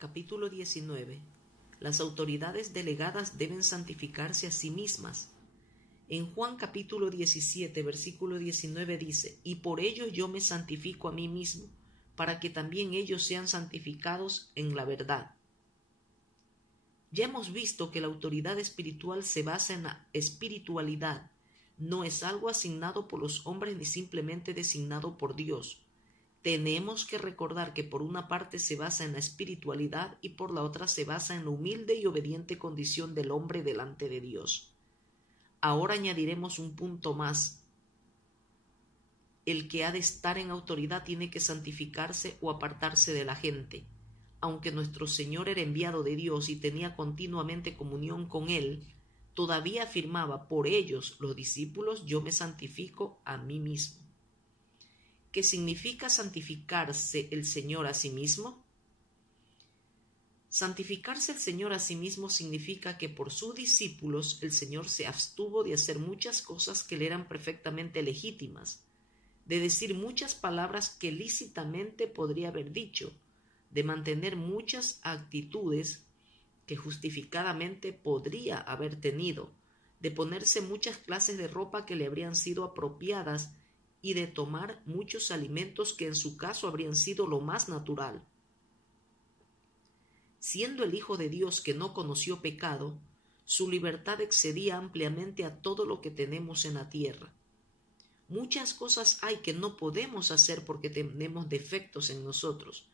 Capítulo 19. Las autoridades delegadas deben santificarse a sí mismas. En Juan capítulo 17, versículo 19 dice: «Y por ellos yo me santifico a mí mismo, para que también ellos sean santificados en la verdad». Ya hemos visto que la autoridad espiritual se basa en la espiritualidad. No es algo asignado por los hombres ni simplemente designado por Dios. Tenemos que recordar que por una parte se basa en la espiritualidad y por la otra se basa en la humilde y obediente condición del hombre delante de Dios. Ahora añadiremos un punto más. El que ha de estar en autoridad tiene que santificarse o apartarse de la gente. Aunque nuestro Señor era enviado de Dios y tenía continuamente comunión con Él, todavía afirmaba: «Por ellos, los discípulos, yo me santifico a mí mismo». ¿Qué significa santificarse el Señor a sí mismo? Santificarse el Señor a sí mismo significa que por sus discípulos el Señor se abstuvo de hacer muchas cosas que le eran perfectamente legítimas, de decir muchas palabras que lícitamente podría haber dicho, de mantener muchas actitudes que justificadamente podría haber tenido, de ponerse muchas clases de ropa que le habrían sido apropiadas y de tomar muchos alimentos que en su caso habrían sido lo más natural. Siendo el Hijo de Dios que no conoció pecado, su libertad excedía ampliamente a todo lo que tenemos en la tierra. Muchas cosas hay que no podemos hacer porque tenemos defectos en nosotros,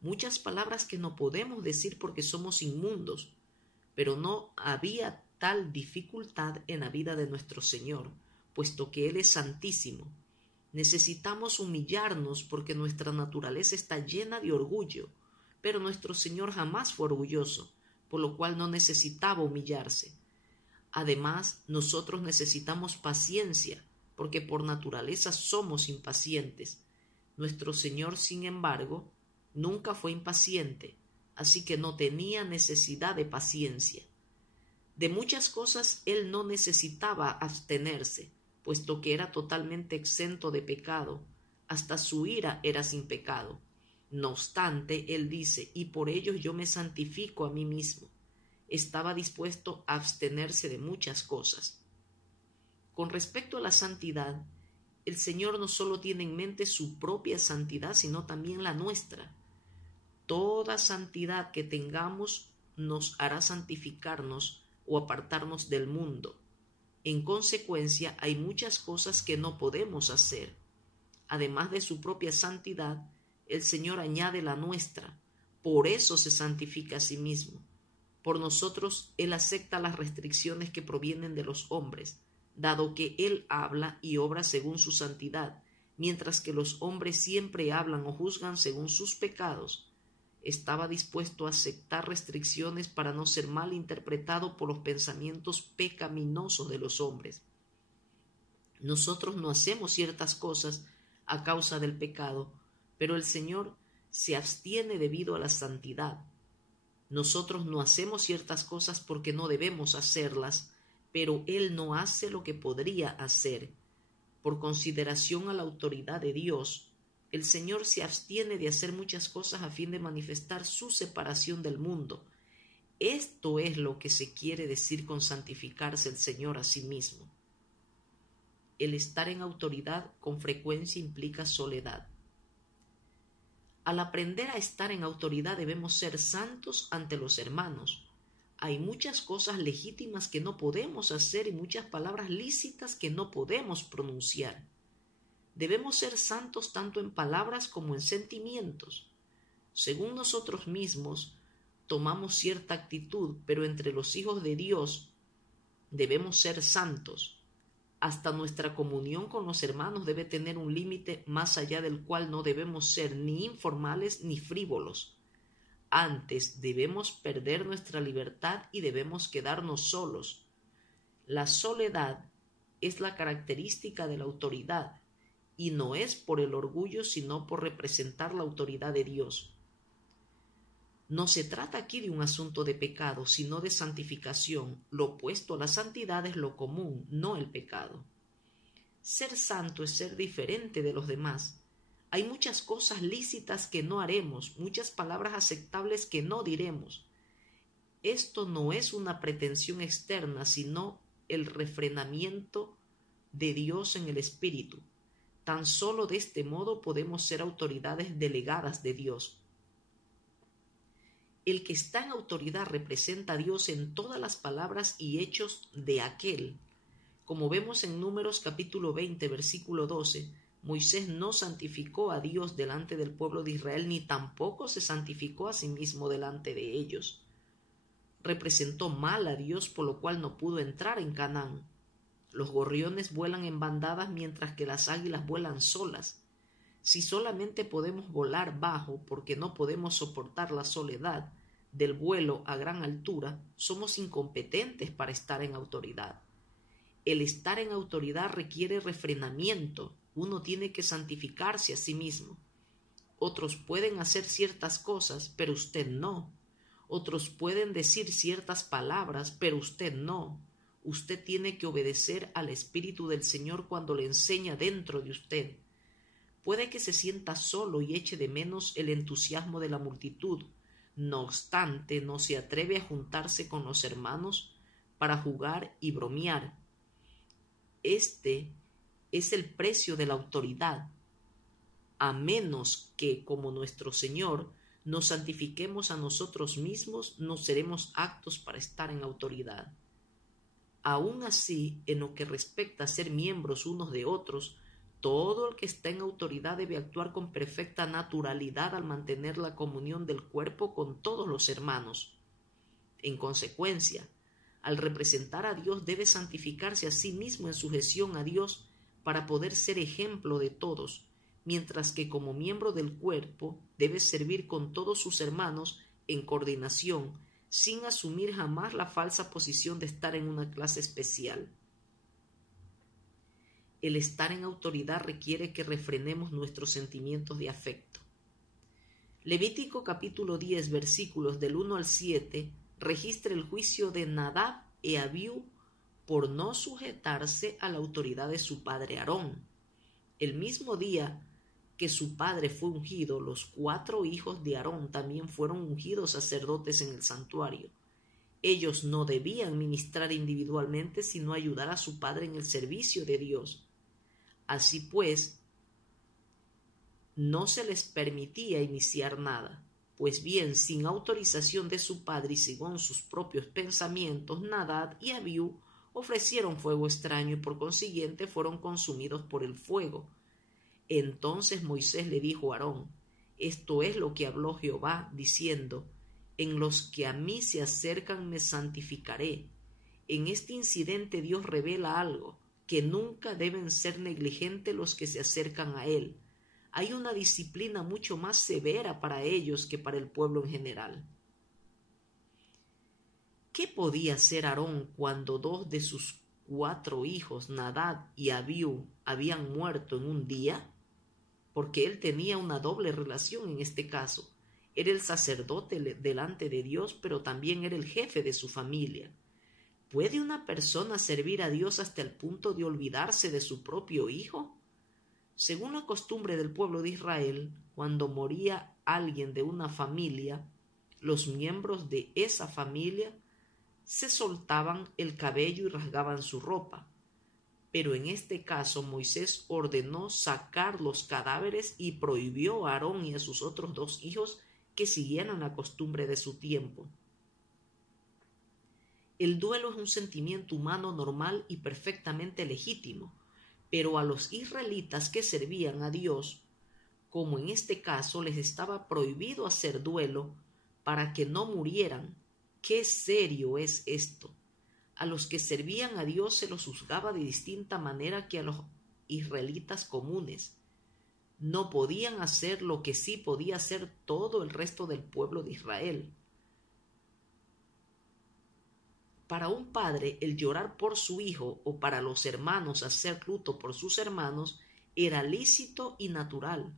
muchas palabras que no podemos decir porque somos inmundos, pero no había tal dificultad en la vida de nuestro Señor, puesto que Él es santísimo. Necesitamos humillarnos porque nuestra naturaleza está llena de orgullo, pero nuestro Señor jamás fue orgulloso, por lo cual no necesitaba humillarse. Además, nosotros necesitamos paciencia, porque por naturaleza somos impacientes. Nuestro Señor, sin embargo, nunca fue impaciente, así que no tenía necesidad de paciencia. De muchas cosas Él no necesitaba abstenerse, puesto que era totalmente exento de pecado, hasta su ira era sin pecado. No obstante, Él dice: «Y por ellos yo me santifico a mí mismo». Estaba dispuesto a abstenerse de muchas cosas. Con respecto a la santidad, el Señor no solo tiene en mente su propia santidad, sino también la nuestra. Toda santidad que tengamos nos hará santificarnos o apartarnos del mundo. En consecuencia, hay muchas cosas que no podemos hacer. Además de su propia santidad, el Señor añade la nuestra. Por eso se santifica a sí mismo. Por nosotros, Él acepta las restricciones que provienen de los hombres, dado que Él habla y obra según su santidad, mientras que los hombres siempre hablan o juzgan según sus pecados. Estaba dispuesto a aceptar restricciones para no ser mal interpretado por los pensamientos pecaminosos de los hombres. Nosotros no hacemos ciertas cosas a causa del pecado, pero el Señor se abstiene debido a la santidad. Nosotros no hacemos ciertas cosas porque no debemos hacerlas, pero Él no hace lo que podría hacer. Por consideración a la autoridad de Dios, el Señor se abstiene de hacer muchas cosas a fin de manifestar su separación del mundo. Esto es lo que se quiere decir con santificarse el Señor a sí mismo. El estar en autoridad con frecuencia implica soledad. Al aprender a estar en autoridad debemos ser santos ante los hermanos. Hay muchas cosas legítimas que no podemos hacer y muchas palabras lícitas que no podemos pronunciar. Debemos ser santos tanto en palabras como en sentimientos. Según nosotros mismos, tomamos cierta actitud, pero entre los hijos de Dios debemos ser santos. Hasta nuestra comunión con los hermanos debe tener un límite más allá del cual no debemos ser ni informales ni frívolos. Antes debemos perder nuestra libertad y debemos quedarnos solos. La soledad es la característica de la autoridad, y no es por el orgullo, sino por representar la autoridad de Dios. No se trata aquí de un asunto de pecado, sino de santificación. Lo opuesto a la santidad es lo común, no el pecado. Ser santo es ser diferente de los demás. Hay muchas cosas lícitas que no haremos, muchas palabras aceptables que no diremos. Esto no es una pretensión externa, sino el refrenamiento de Dios en el Espíritu. Tan solo de este modo podemos ser autoridades delegadas de Dios. El que está en autoridad representa a Dios en todas las palabras y hechos de aquel. Como vemos en Números capítulo 20, versículo 12, Moisés no santificó a Dios delante del pueblo de Israel, ni tampoco se santificó a sí mismo delante de ellos. Representó mal a Dios, por lo cual no pudo entrar en Canaán. Los gorriones vuelan en bandadas mientras que las águilas vuelan solas. Si solamente podemos volar bajo porque no podemos soportar la soledad del vuelo a gran altura, somos incompetentes para estar en autoridad. El estar en autoridad requiere refrenamiento. Uno tiene que santificarse a sí mismo. Otros pueden hacer ciertas cosas, pero usted no. Otros pueden decir ciertas palabras, pero usted no. Usted tiene que obedecer al Espíritu del Señor cuando le enseña dentro de usted. Puede que se sienta solo y eche de menos el entusiasmo de la multitud. No obstante, no se atreve a juntarse con los hermanos para jugar y bromear. Este es el precio de la autoridad, a menos que, como nuestro Señor, nos santifiquemos a nosotros mismos, no seremos aptos para estar en autoridad. Aun así, en lo que respecta a ser miembros unos de otros, todo el que está en autoridad debe actuar con perfecta naturalidad al mantener la comunión del cuerpo con todos los hermanos. En consecuencia, al representar a Dios debe santificarse a sí mismo en sujeción a Dios para poder ser ejemplo de todos, mientras que como miembro del cuerpo debe servir con todos sus hermanos en coordinación, sin asumir jamás la falsa posición de estar en una clase especial. El estar en autoridad requiere que refrenemos nuestros sentimientos de afecto. Levítico capítulo 10, versículos del 1 al 7, registra el juicio de Nadab y Abiú por no sujetarse a la autoridad de su padre Aarón. El mismo día que su padre fue ungido, los 4 hijos de Aarón también fueron ungidos sacerdotes en el santuario. Ellos no debían ministrar individualmente, sino ayudar a su padre en el servicio de Dios. Así pues, no se les permitía iniciar nada. Pues bien, sin autorización de su padre y según sus propios pensamientos, Nadab y Abiú ofrecieron fuego extraño y por consiguiente fueron consumidos por el fuego. Entonces Moisés le dijo a Aarón: esto es lo que habló Jehová, diciendo: en los que a mí se acercan me santificaré. En este incidente Dios revela algo, que nunca deben ser negligentes los que se acercan a él. Hay una disciplina mucho más severa para ellos que para el pueblo en general. ¿Qué podía hacer Aarón cuando 2 de sus 4 hijos, Nadab y Abiú, habían muerto en un día? Porque él tenía una doble relación en este caso. Era el sacerdote delante de Dios, pero también era el jefe de su familia. ¿Puede una persona servir a Dios hasta el punto de olvidarse de su propio hijo? Según la costumbre del pueblo de Israel, cuando moría alguien de una familia, los miembros de esa familia se soltaban el cabello y rasgaban su ropa. Pero en este caso Moisés ordenó sacar los cadáveres y prohibió a Aarón y a sus otros 2 hijos que siguieran la costumbre de su tiempo. El duelo es un sentimiento humano normal y perfectamente legítimo, pero a los israelitas que servían a Dios, como en este caso, les estaba prohibido hacer duelo para que no murieran. ¡Qué serio es esto! A los que servían a Dios se los juzgaba de distinta manera que a los israelitas comunes. No podían hacer lo que sí podía hacer todo el resto del pueblo de Israel. Para un padre, el llorar por su hijo o para los hermanos hacer luto por sus hermanos era lícito y natural,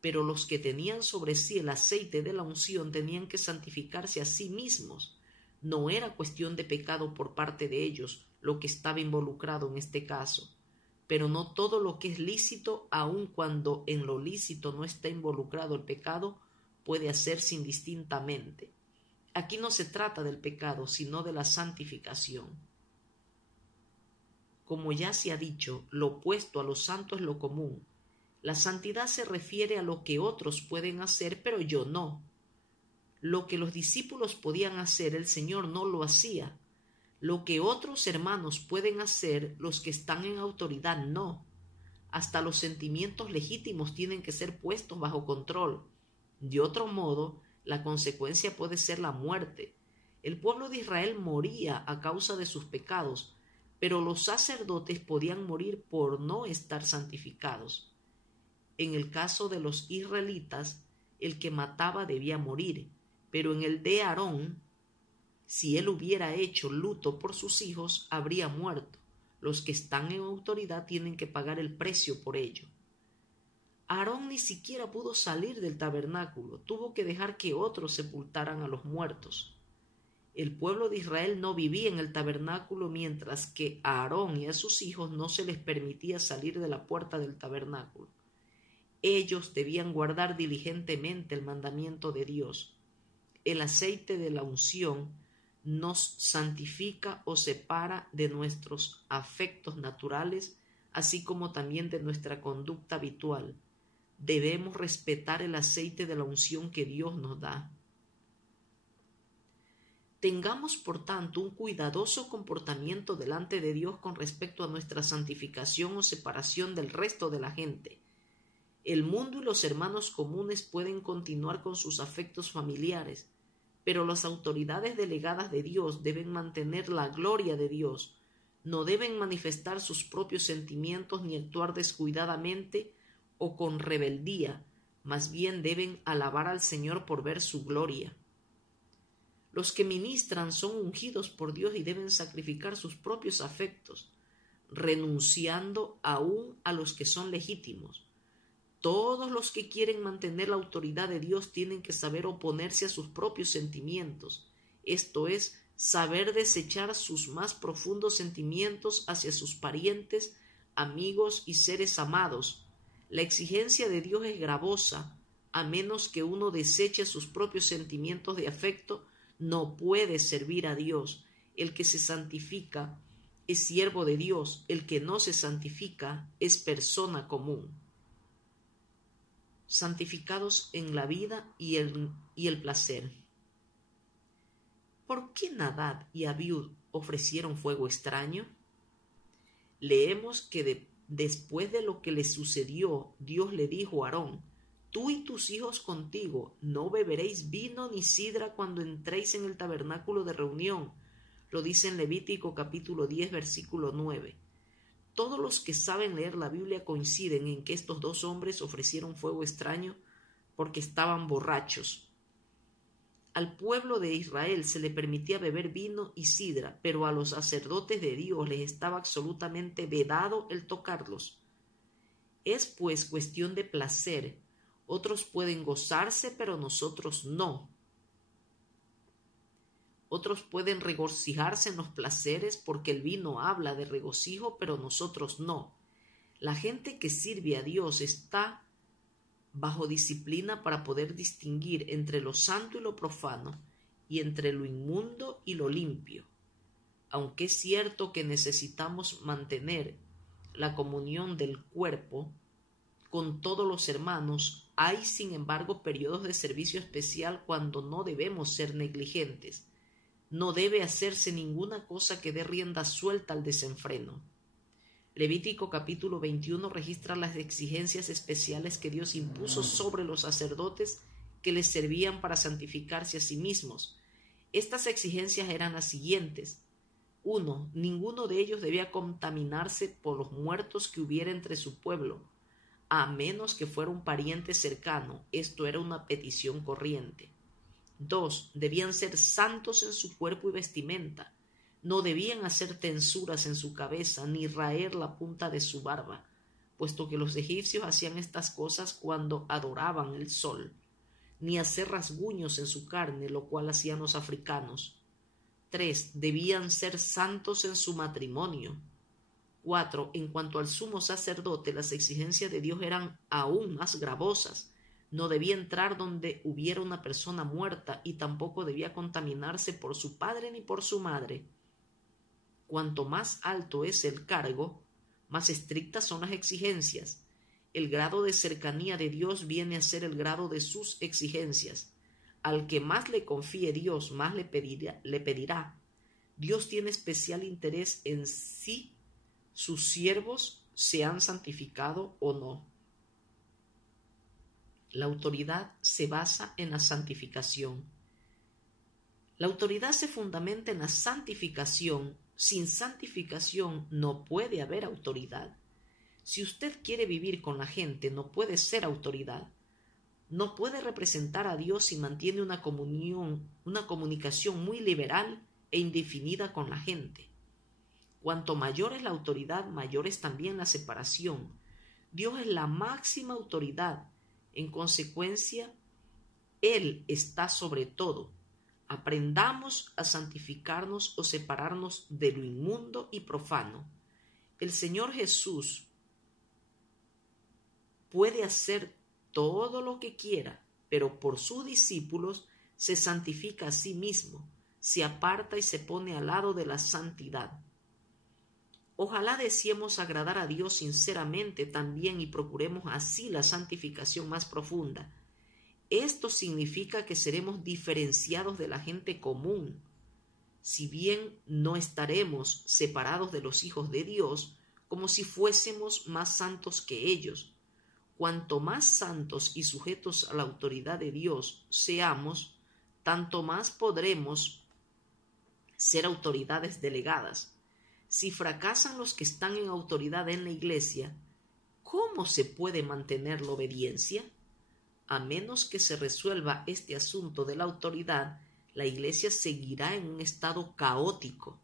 pero los que tenían sobre sí el aceite de la unción tenían que santificarse a sí mismos. No era cuestión de pecado por parte de ellos lo que estaba involucrado en este caso. pero no todo lo que es lícito, aun cuando en lo lícito no está involucrado el pecado, puede hacerse indistintamente. Aquí no se trata del pecado, sino de la santificación. Como ya se ha dicho, lo opuesto a lo santo es lo común. La santidad se refiere a lo que otros pueden hacer, pero yo no. Lo que los discípulos podían hacer, el Señor no lo hacía. Lo que otros hermanos pueden hacer, los que están en autoridad no. Hasta los sentimientos legítimos tienen que ser puestos bajo control. De otro modo, la consecuencia puede ser la muerte. El pueblo de Israel moría a causa de sus pecados, pero los sacerdotes podían morir por no estar santificados. En el caso de los israelitas, el que mataba debía morir, pero en el de Aarón, si él hubiera hecho luto por sus hijos, habría muerto. Los que están en autoridad tienen que pagar el precio por ello. Aarón ni siquiera pudo salir del tabernáculo, tuvo que dejar que otros sepultaran a los muertos. El pueblo de Israel no vivía en el tabernáculo, mientras que a Aarón y a sus hijos no se les permitía salir de la puerta del tabernáculo. Ellos debían guardar diligentemente el mandamiento de Dios. El aceite de la unción nos santifica o separa de nuestros afectos naturales, así como también de nuestra conducta habitual. Debemos respetar el aceite de la unción que Dios nos da. Tengamos, por tanto, un cuidadoso comportamiento delante de Dios con respecto a nuestra santificación o separación del resto de la gente. El mundo y los hermanos comunes pueden continuar con sus afectos familiares, pero las autoridades delegadas de Dios deben mantener la gloria de Dios, no deben manifestar sus propios sentimientos ni actuar descuidadamente o con rebeldía, más bien deben alabar al Señor por ver su gloria. Los que ministran son ungidos por Dios y deben sacrificar sus propios afectos, renunciando aún a los que son legítimos. Todos los que quieren mantener la autoridad de Dios tienen que saber oponerse a sus propios sentimientos, esto es, saber desechar sus más profundos sentimientos hacia sus parientes, amigos y seres amados. La exigencia de Dios es gravosa. A menos que uno deseche sus propios sentimientos de afecto, no puede servir a Dios. El que se santifica es siervo de Dios, el que no se santifica es persona común. Santificados en la vida y el placer. ¿Por qué Nadab y Abiú ofrecieron fuego extraño? Leemos que después de lo que le sucedió, Dios le dijo a Aarón: tú y tus hijos contigo no beberéis vino ni sidra cuando entréis en el tabernáculo de reunión. Lo dice en Levítico capítulo 10, versículo 9. Todos los que saben leer la Biblia coinciden en que estos dos hombres ofrecieron fuego extraño porque estaban borrachos. Al pueblo de Israel se le permitía beber vino y sidra, pero a los sacerdotes de Dios les estaba absolutamente vedado el tocarlos. Es pues cuestión de placer. Otros pueden gozarse, pero nosotros no. Otros pueden regocijarse en los placeres porque el vino habla de regocijo, pero nosotros no. La gente que sirve a Dios está bajo disciplina para poder distinguir entre lo santo y lo profano, y entre lo inmundo y lo limpio. Aunque es cierto que necesitamos mantener la comunión del cuerpo con todos los hermanos, hay sin embargo periodos de servicio especial cuando no debemos ser negligentes. No debe hacerse ninguna cosa que dé rienda suelta al desenfreno. Levítico capítulo 21 registra las exigencias especiales que Dios impuso sobre los sacerdotes que les servían para santificarse a sí mismos. Estas exigencias eran las siguientes. 1. Ninguno de ellos debía contaminarse por los muertos que hubiera entre su pueblo, a menos que fuera un pariente cercano. Esto era una petición corriente. 2. Debían ser santos en su cuerpo y vestimenta. No debían hacer tensuras en su cabeza ni raer la punta de su barba, puesto que los egipcios hacían estas cosas cuando adoraban el sol, ni hacer rasguños en su carne, lo cual hacían los africanos. 3. Debían ser santos en su matrimonio. 4. En cuanto al sumo sacerdote, las exigencias de Dios eran aún más gravosas. No debía entrar donde hubiera una persona muerta y tampoco debía contaminarse por su padre ni por su madre. Cuanto más alto es el cargo, más estrictas son las exigencias. El grado de cercanía de Dios viene a ser el grado de sus exigencias. Al que más le confíe Dios, más le pedirá. Dios tiene especial interés en si sus siervos se han santificado o no. La autoridad se basa en la santificación. La autoridad se fundamenta en la santificación. Sin santificación no puede haber autoridad. Si usted quiere vivir con la gente, no puede ser autoridad. No puede representar a Dios si mantiene una comunicación muy liberal e indefinida con la gente. Cuanto mayor es la autoridad, mayor es también la separación. Dios es la máxima autoridad. En consecuencia, Él está sobre todo. Aprendamos a santificarnos o separarnos de lo inmundo y profano. El Señor Jesús puede hacer todo lo que quiera, pero por sus discípulos se santifica a sí mismo, se aparta y se pone al lado de la santidad. Ojalá deseemos agradar a Dios sinceramente también y procuremos así la santificación más profunda. Esto significa que seremos diferenciados de la gente común. Si bien no estaremos separados de los hijos de Dios, como si fuésemos más santos que ellos. Cuanto más santos y sujetos a la autoridad de Dios seamos, tanto más podremos ser autoridades delegadas. Si fracasan los que están en autoridad en la Iglesia, ¿cómo se puede mantener la obediencia? A menos que se resuelva este asunto de la autoridad, la Iglesia seguirá en un estado caótico.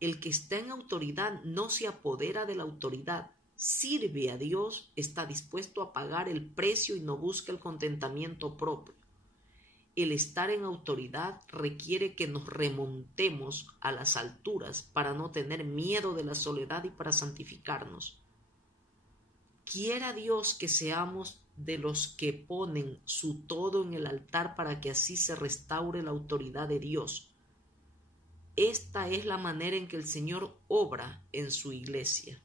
El que está en autoridad no se apodera de la autoridad, sirve a Dios, está dispuesto a pagar el precio y no busca el contentamiento propio. El estar en autoridad requiere que nos remontemos a las alturas para no tener miedo de la soledad y para santificarnos. Quiera Dios que seamos de los que ponen su todo en el altar para que así se restaure la autoridad de Dios. Esta es la manera en que el Señor obra en su Iglesia.